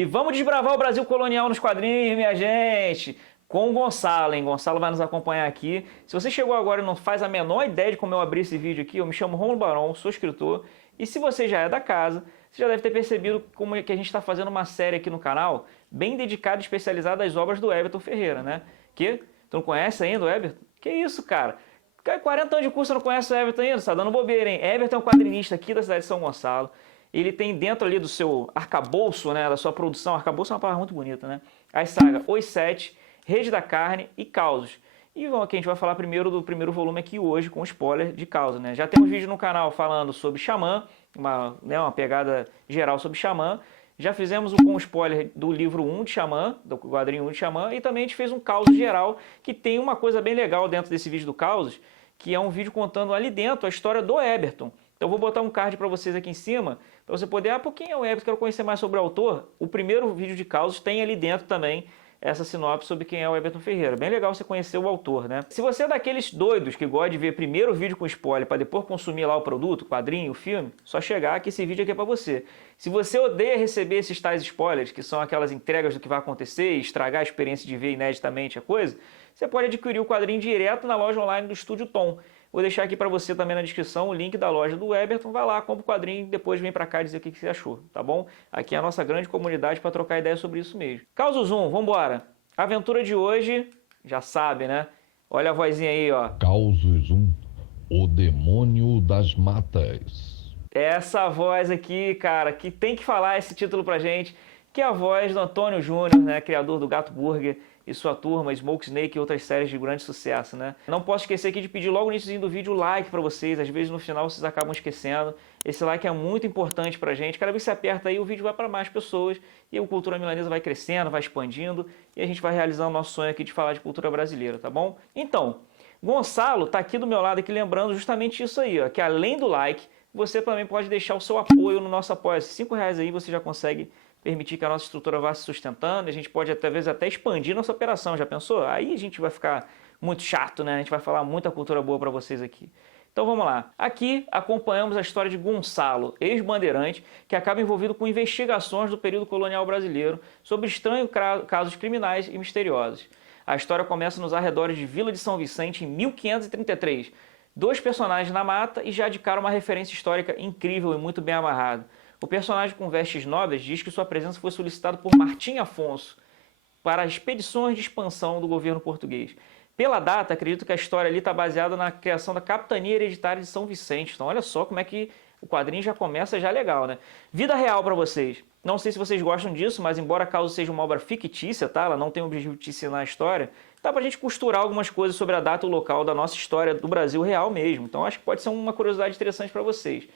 E vamos desbravar o Brasil colonial nos quadrinhos, minha gente! Com o Gonçalo, hein? Gonçalo vai nos acompanhar aqui. Se você chegou agora e não faz a menor ideia de como eu abri esse vídeo aqui, eu me chamo Rômulo Barão, sou escritor. E se você já é da casa, você já deve ter percebido como é que a gente está fazendo uma série aqui no canal bem dedicada e especializada às obras do Everton Ferreira, né? Que? Tu não conhece ainda o Everton? Que isso, cara? 40 anos de curso, você não conhece o Everton ainda? Você tá dando bobeira, hein? Everton é um quadrinista aqui da cidade de São Gonçalo. Ele tem dentro ali do seu arcabouço, né, da sua produção, arcabouço é uma palavra muito bonita, né? As sagas Os Sete, Rede da Carne e Causos. E aqui a gente vai falar primeiro do primeiro volume aqui hoje, com spoiler de Causos, né? Já temos vídeo no canal falando sobre Xamã, uma pegada geral sobre Xamã. Já fizemos com spoiler do livro 1 de Xamã, do quadrinho 1 de Xamã, e também a gente fez um Causos geral, que tem uma coisa bem legal dentro desse vídeo do Causos, que é um vídeo contando ali dentro a história do Everton. Então eu vou botar um card para vocês aqui em cima, para você poder, por quem é o Everton, quero conhecer mais sobre o autor. O primeiro vídeo de Causos tem ali dentro também essa sinopse sobre quem é o Everton Ferreira. Bem legal você conhecer o autor, né? Se você é daqueles doidos que gosta de ver primeiro o vídeo com spoiler para depois consumir lá o produto, o quadrinho, o filme, só chegar que esse vídeo aqui é para você. Se você odeia receber esses tais spoilers, que são aquelas entregas do que vai acontecer e estragar a experiência de ver ineditamente a coisa, você pode adquirir o quadrinho direto na loja online do Estúdio Tom. Vou deixar aqui para você também na descrição o link da loja do Everton. Vai lá, compra o quadrinho e depois vem para cá dizer o que você achou, tá bom? Aqui é a nossa grande comunidade para trocar ideia sobre isso mesmo. Causos 1, vambora! A aventura de hoje, já sabe, né? Olha a vozinha aí, ó. Causos 1, o demônio das matas. Essa voz aqui, cara, que tem que falar esse título pra gente, que é a voz do Antônio Júnior, né? Criador do Gato Burger e sua turma, Smoke Snake e outras séries de grande sucesso, né? Não posso esquecer aqui de pedir logo no início do vídeo o like para vocês, às vezes no final vocês acabam esquecendo. Esse like é muito importante pra gente, cada vez que você aperta aí o vídeo vai para mais pessoas e o Cultura Milanesa vai crescendo, vai expandindo e a gente vai realizando o nosso sonho aqui de falar de cultura brasileira, tá bom? Então, Gonçalo tá aqui do meu lado aqui lembrando justamente isso aí, ó, que além do like, você também pode deixar o seu apoio no nosso apoio-se. R$5 aí você já consegue permitir que a nossa estrutura vá se sustentando, a gente pode até vezes até expandir nossa operação, já pensou? Aí a gente vai ficar muito chato, né? A gente vai falar muita cultura boa para vocês aqui. Então vamos lá. Aqui acompanhamos a história de Gonçalo, ex-bandeirante, que acaba envolvido com investigações do período colonial brasileiro sobre estranhos casos criminais e misteriosos. A história começa nos arredores de Vila de São Vicente em 1533. Dois personagens na mata e já de cara uma referência histórica incrível e muito bem amarrada. O personagem com vestes nobres diz que sua presença foi solicitada por Martim Afonso para expedições de expansão do governo português. Pela data, acredito que a história ali está baseada na criação da Capitania Hereditária de São Vicente. Então olha só como é que o quadrinho já começa já legal, né? Vida real para vocês. Não sei se vocês gostam disso, mas embora a causa seja uma obra fictícia, tá? Ela não tem o objetivo de te ensinar a história, dá pra gente costurar algumas coisas sobre a data e o local da nossa história do Brasil real mesmo. Então acho que pode ser uma curiosidade interessante para vocês.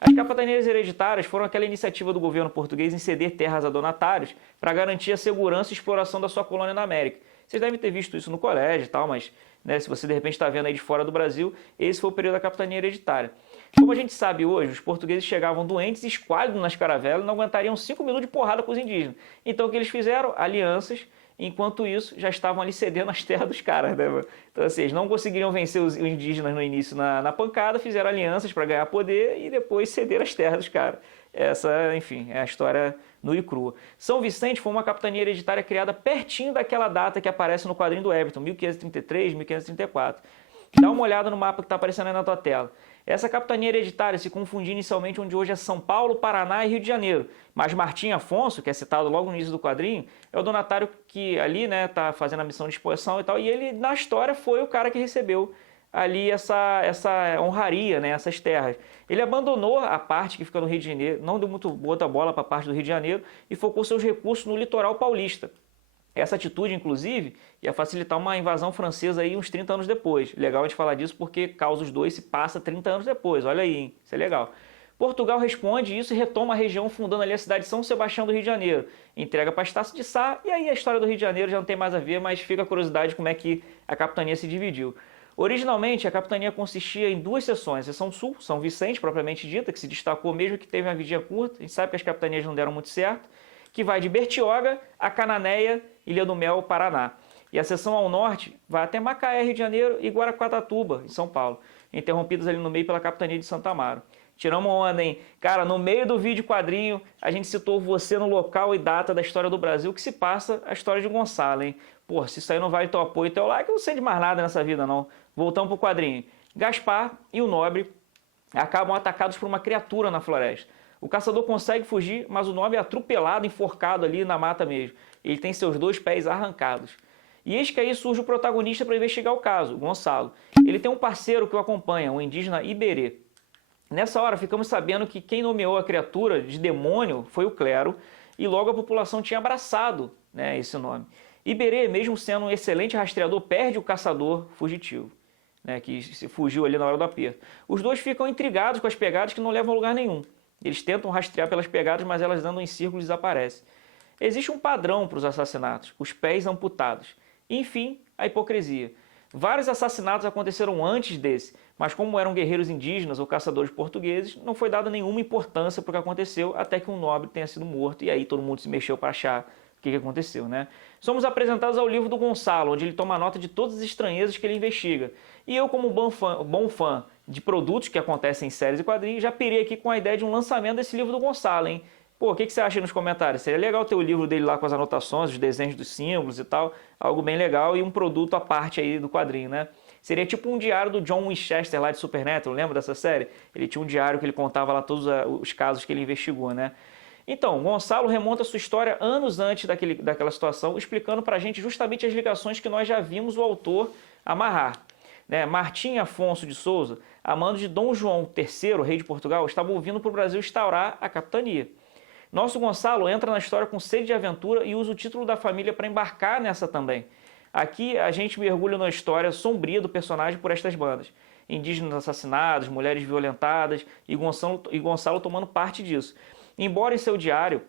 As capitanias hereditárias foram aquela iniciativa do governo português em ceder terras a donatários para garantir a segurança e exploração da sua colônia na América. Vocês devem ter visto isso no colégio e tal, mas né, se você de repente está vendo aí de fora do Brasil, esse foi o período da capitania hereditária. Como a gente sabe hoje, os portugueses chegavam doentes e esquálidos nas caravelas e não aguentariam 5 minutos de porrada com os indígenas. Então o que eles fizeram? Alianças. Enquanto isso, já estavam ali cedendo as terras dos caras, né? Então, assim, eles não conseguiriam vencer os indígenas no início na pancada, fizeram alianças para ganhar poder e depois ceder as terras dos caras. Essa, enfim, é a história nua e crua. São Vicente foi uma capitania hereditária criada pertinho daquela data que aparece no quadrinho do Everton, 1533, 1534. Dá uma olhada no mapa que está aparecendo aí na tua tela. Essa capitania hereditária se confundia inicialmente onde hoje é São Paulo, Paraná e Rio de Janeiro. Mas Martim Afonso, que é citado logo no início do quadrinho, é o donatário que ali né, tá fazendo a missão de exposição e tal. E ele, na história, foi o cara que recebeu ali essa honraria, né, essas terras. Ele abandonou a parte que fica no Rio de Janeiro, não deu muito outra bola para a parte do Rio de Janeiro e focou seus recursos no litoral paulista. Essa atitude, inclusive, ia facilitar uma invasão francesa aí uns 30 anos depois. Legal a gente falar disso porque Causos 2 se passa 30 anos depois. Olha aí, hein? Isso é legal. Portugal responde isso e retoma a região, fundando ali a cidade de São Sebastião do Rio de Janeiro. Entrega para Estácio de Sá e aí a história do Rio de Janeiro já não tem mais a ver, mas fica a curiosidade de como é que a capitania se dividiu. Originalmente, a capitania consistia em duas seções. A seção sul, São Vicente, propriamente dita, que se destacou mesmo que teve uma vidinha curta. A gente sabe que as capitanias não deram muito certo. Que vai de Bertioga a Cananéia, Ilha do Mel, Paraná. E a seção ao norte vai até Macaé, Rio de Janeiro, e Guaraquatatuba, em São Paulo, interrompidas ali no meio pela capitania de Santa Amaro. Tiramos onda, hein? Cara, no meio do vídeo quadrinho, a gente citou você no local e data da história do Brasil que se passa a história de Gonçalo, hein? Pô, se isso aí não vale teu apoio e teu like, eu não sei de mais nada nessa vida, não. Voltamos pro quadrinho. Gaspar e o Nobre acabam atacados por uma criatura na floresta. O caçador consegue fugir, mas o Nobre é atropelado, enforcado ali na mata mesmo. Ele tem seus 2 pés arrancados. E eis que aí surge o protagonista para investigar o caso, Gonçalo. Ele tem um parceiro que o acompanha, o indígena Iberê. Nessa hora ficamos sabendo que quem nomeou a criatura de demônio foi o clero e logo a população tinha abraçado, né, esse nome. Iberê, mesmo sendo um excelente rastreador, perde o caçador fugitivo, né, que se fugiu ali na hora do aperto. Os dois ficam intrigados com as pegadas que não levam a lugar nenhum. Eles tentam rastrear pelas pegadas, mas elas andam em círculos e desaparecem. Existe um padrão para os assassinatos, os pés amputados. E, enfim, a hipocrisia. Vários assassinatos aconteceram antes desse, mas como eram guerreiros indígenas ou caçadores portugueses, não foi dada nenhuma importância para o que aconteceu até que um nobre tenha sido morto e aí todo mundo se mexeu para achar o que aconteceu, né? Somos apresentados ao livro do Gonçalo, onde ele toma nota de todas as estranhezas que ele investiga. E eu, como bom fã de produtos que acontecem em séries e quadrinhos, já pirei aqui com a ideia de um lançamento desse livro do Gonçalo, hein? Pô, o que você acha aí nos comentários? Seria legal ter o livro dele lá com as anotações, os desenhos dos símbolos e tal, algo bem legal e um produto à parte aí do quadrinho, né? Seria tipo um diário do John Winchester lá de Supernatural, lembra dessa série? Ele tinha um diário que ele contava lá todos os casos que ele investigou, né? Então, Gonçalo remonta sua história anos antes daquela situação, explicando pra gente justamente as ligações que nós já vimos o autor amarrar. Né? Martim Afonso de Souza, a mando de Dom João III, rei de Portugal, estavam vindo para o Brasil instaurar a capitania. Nosso Gonçalo entra na história com sede de aventura e usa o título da família para embarcar nessa também. Aqui a gente mergulha na história sombria do personagem por estas bandas. Indígenas assassinados, mulheres violentadas e Gonçalo tomando parte disso. Embora em seu diário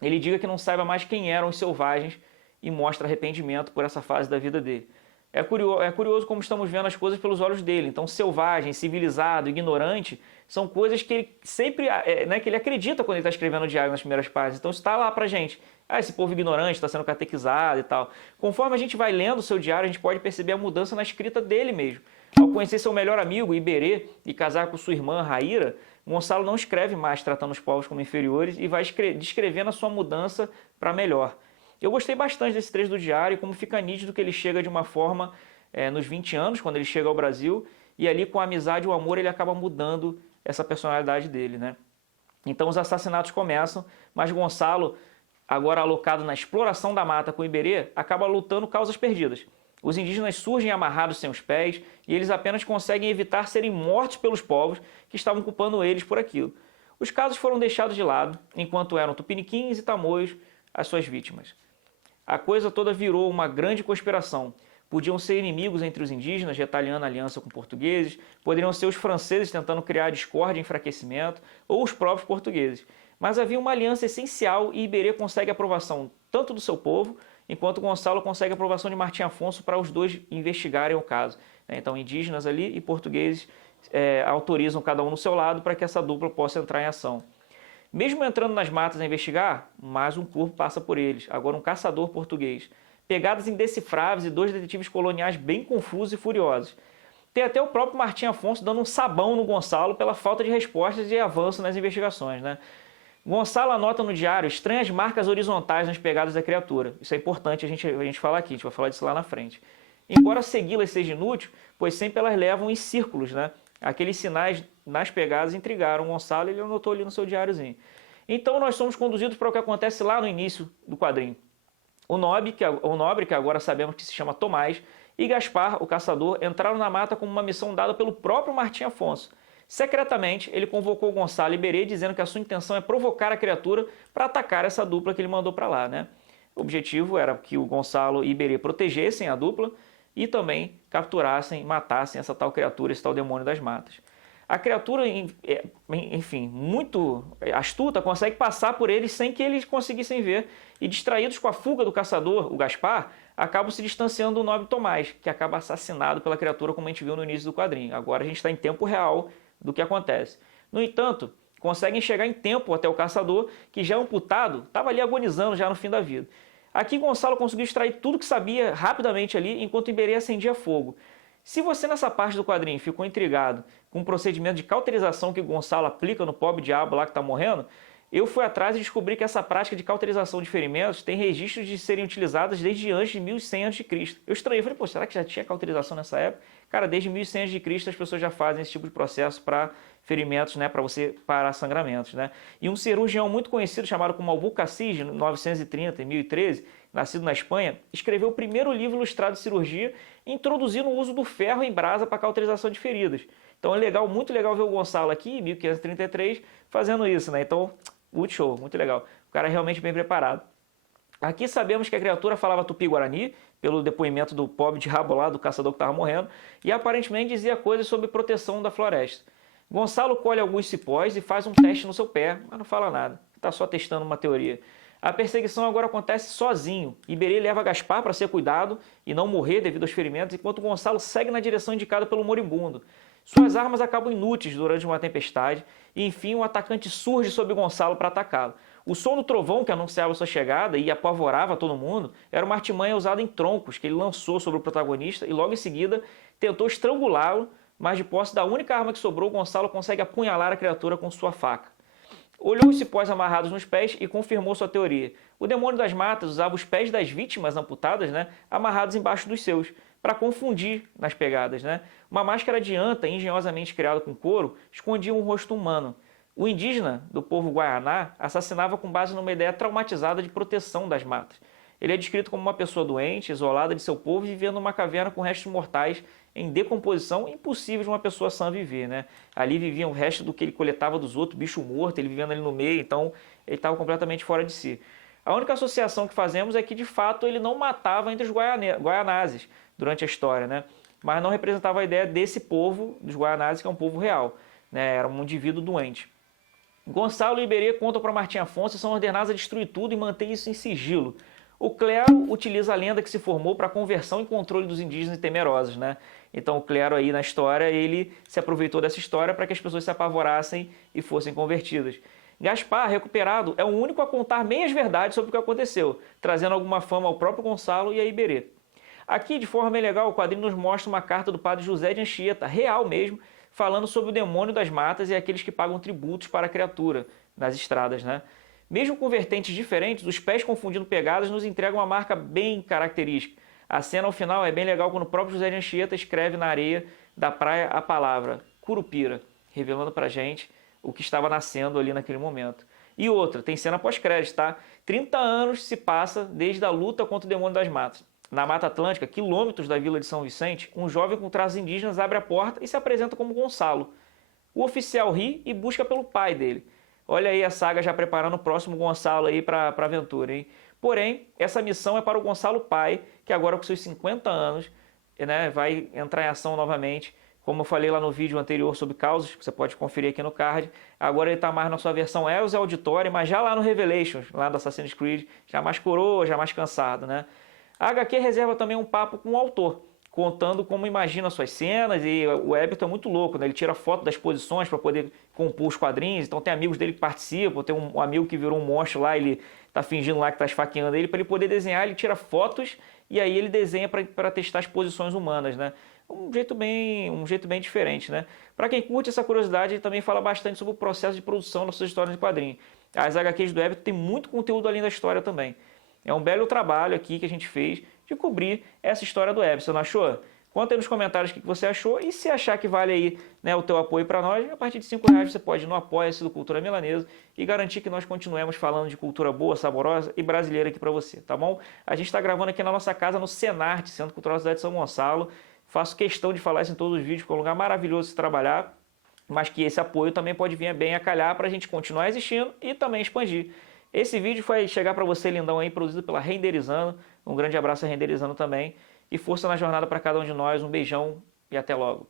ele diga que não saiba mais quem eram os selvagens e mostra arrependimento por essa fase da vida dele. É curioso como estamos vendo as coisas pelos olhos dele. Então, selvagem, civilizado, ignorante, são coisas que ele sempre, que ele acredita quando ele está escrevendo o diário nas primeiras páginas. Então, isso está lá pra gente. Esse povo ignorante está sendo catequizado e tal. Conforme a gente vai lendo o seu diário, a gente pode perceber a mudança na escrita dele mesmo. Ao conhecer seu melhor amigo, Iberê, e casar com sua irmã, Raíra, Gonçalo não escreve mais tratando os povos como inferiores e vai descrevendo a sua mudança para melhor. Eu gostei bastante desse trecho do diário e como fica nítido que ele chega de uma forma nos 20 anos, quando ele chega ao Brasil, e ali com a amizade e o amor ele acaba mudando essa personalidade dele, né? Então os assassinatos começam, mas Gonçalo, agora alocado na exploração da mata com Iberê, acaba lutando causas perdidas. Os indígenas surgem amarrados sem os pés e eles apenas conseguem evitar serem mortos pelos povos que estavam culpando eles por aquilo. Os casos foram deixados de lado, enquanto eram tupiniquins e tamoios as suas vítimas. A coisa toda virou uma grande conspiração. Podiam ser inimigos entre os indígenas, retalhando a aliança com portugueses, poderiam ser os franceses tentando criar discórdia e enfraquecimento, ou os próprios portugueses. Mas havia uma aliança essencial e Iberê consegue a aprovação tanto do seu povo, enquanto Gonçalo consegue a aprovação de Martim Afonso para os dois investigarem o caso. Então, indígenas ali e portugueses autorizam cada um no seu lado para que essa dupla possa entrar em ação. Mesmo entrando nas matas a investigar, mais um corpo passa por eles, agora um caçador português. Pegadas indecifráveis e 2 detetives coloniais bem confusos e furiosos. Tem até o próprio Martim Afonso dando um sabão no Gonçalo pela falta de respostas e avanço nas investigações, né? Gonçalo anota no diário estranhas marcas horizontais nas pegadas da criatura. Isso é importante a gente falar aqui, a gente vai falar disso lá na frente. Embora segui-las seja inútil, pois sempre elas levam em círculos, né? Aqueles sinais nas pegadas intrigaram o Gonçalo e ele anotou ali no seu diáriozinho. Então nós somos conduzidos para o que acontece lá no início do quadrinho. O nobre, que agora sabemos que se chama Tomás, e Gaspar, o caçador, entraram na mata com uma missão dada pelo próprio Martim Afonso. Secretamente, ele convocou Gonçalo e Iberê, dizendo que a sua intenção é provocar a criatura para atacar essa dupla que ele mandou para lá, né? O objetivo era que o Gonçalo e Iberê protegessem a dupla e também capturassem, matassem essa tal criatura, esse tal demônio das matas. A criatura, enfim, muito astuta, consegue passar por eles sem que eles conseguissem ver. E distraídos com a fuga do caçador, o Gaspar, acabam se distanciando do nobre Tomás, que acaba assassinado pela criatura, como a gente viu no início do quadrinho. Agora a gente está em tempo real do que acontece. No entanto, conseguem chegar em tempo até o caçador, que já amputado, estava ali agonizando já no fim da vida. Aqui Gonçalo conseguiu extrair tudo que sabia rapidamente ali, enquanto Iberê acendia fogo. Se você nessa parte do quadrinho ficou intrigado com o procedimento de cauterização que o Gonçalo aplica no pobre diabo lá que está morrendo, eu fui atrás e descobri que essa prática de cauterização de ferimentos tem registros de serem utilizadas desde antes de 1100 a.C. Eu estranhei, falei, pô, será que já tinha cauterização nessa época? Cara, desde 1100 a.C. as pessoas já fazem esse tipo de processo para ferimentos, né, para você parar sangramentos, né? E um cirurgião muito conhecido chamado como Albucacis, em 930 e 1013, nascido na Espanha, escreveu o primeiro livro ilustrado de cirurgia, introduzindo o uso do ferro em brasa para cauterização de feridas. Então é legal, muito legal ver o Gonçalo aqui, em 1533, fazendo isso, né? Então, muito show, muito legal. O cara é realmente bem preparado. Aqui sabemos que a criatura falava tupi-guarani, pelo depoimento do pobre diabo lá, do caçador que estava morrendo, e aparentemente dizia coisas sobre proteção da floresta. Gonçalo colhe alguns cipós e faz um teste no seu pé, mas não fala nada. Está só testando uma teoria. A perseguição agora acontece sozinho. Iberê leva Gaspar para ser cuidado e não morrer devido aos ferimentos, enquanto Gonçalo segue na direção indicada pelo moribundo. Suas armas acabam inúteis durante uma tempestade e, enfim, o atacante surge sobre Gonçalo para atacá-lo. O som do trovão que anunciava sua chegada e apavorava todo mundo era uma artimanha usada em troncos que ele lançou sobre o protagonista e logo em seguida tentou estrangulá-lo, mas de posse da única arma que sobrou, Gonçalo consegue apunhalar a criatura com sua faca. Olhou os cipós amarrados nos pés e confirmou sua teoria. O demônio das matas usava os pés das vítimas amputadas, né, amarrados embaixo dos seus, para confundir nas pegadas. Né? Uma máscara de anta, engenhosamente criada com couro, escondia um rosto humano. O indígena do povo Guaianá assassinava com base numa ideia traumatizada de proteção das matas. Ele é descrito como uma pessoa doente, isolada de seu povo e vivendo numa caverna com restos mortais em decomposição, impossível de uma pessoa sã viver. Né? Ali viviam o resto do que ele coletava dos outros, bicho morto, ele vivendo ali no meio, então ele estava completamente fora de si. A única associação que fazemos é que, de fato, ele não matava entre os guaianazes durante a história, né? Mas não representava a ideia desse povo, dos guaianazes, que é um povo real. Né? Era um indivíduo doente. Gonçalo e Iberê contam para Martim Afonso e são ordenados a destruir tudo e manter isso em sigilo. O clero utiliza a lenda que se formou para a conversão e controle dos indígenas e temerosos, né? Então o clero aí na história, ele se aproveitou dessa história para que as pessoas se apavorassem e fossem convertidas. Gaspar, recuperado, é o único a contar meias verdades sobre o que aconteceu, trazendo alguma fama ao próprio Gonçalo e a Iberê. Aqui, de forma bem legal, o quadrinho nos mostra uma carta do padre José de Anchieta, real mesmo, falando sobre o demônio das matas e aqueles que pagam tributos para a criatura nas estradas, né? Mesmo com vertentes diferentes, os pés confundindo pegadas nos entregam uma marca bem característica. A cena ao final é bem legal quando o próprio José de Anchieta escreve na areia da praia a palavra Curupira, revelando pra gente o que estava nascendo ali naquele momento. E outra, tem cena pós-crédito, tá? 30 anos se passa desde a luta contra o demônio das matas. Na Mata Atlântica, quilômetros da vila de São Vicente, um jovem com traços indígenas abre a porta e se apresenta como Gonçalo. O oficial ri e busca pelo pai dele. Olha aí a saga já preparando o próximo Gonçalo aí para a aventura, hein? Porém, essa missão é para o Gonçalo pai, que agora com seus 50 anos, né, vai entrar em ação novamente. Como eu falei lá no vídeo anterior sobre causas, que você pode conferir aqui no card, agora ele está mais na sua versão Eos Auditory, mas já lá no Revelations, lá do Assassin's Creed, já mais coroa, já mais cansado, né? A HQ reserva também um papo com o autor, contando como imagina suas cenas, e o Ebert é muito louco, né? Ele tira foto das posições para poder compor os quadrinhos, então tem amigos dele que participam, tem um amigo que virou um monstro lá, ele tá fingindo lá que tá esfaqueando ele, para ele poder desenhar, ele tira fotos e aí ele desenha para testar as posições humanas, né? Um jeito bem diferente, né? Para quem curte essa curiosidade, ele também fala bastante sobre o processo de produção das suas histórias de quadrinhos. As HQs do Ebert tem muito conteúdo além da história também. É um belo trabalho aqui que a gente fez de cobrir essa história do Ebert. Você não achou? Conta aí nos comentários o que você achou e se achar que vale aí, né, o teu apoio para nós, a partir de R$5 você pode ir no Apoia-se do Cultura Milanesa e garantir que nós continuemos falando de cultura boa, saborosa e brasileira aqui para você, tá bom? A gente está gravando aqui na nossa casa no Senarte, Centro Cultural da Cidade de São Gonçalo. Faço questão de falar isso em todos os vídeos, porque é um lugar maravilhoso de se trabalhar, mas que esse apoio também pode vir bem a calhar para a gente continuar existindo e também expandir. Esse vídeo foi chegar para você, lindão, aí, produzido pela Renderizando. Um grande abraço a Renderizando também. E força na jornada para cada um de nós. Um beijão e até logo.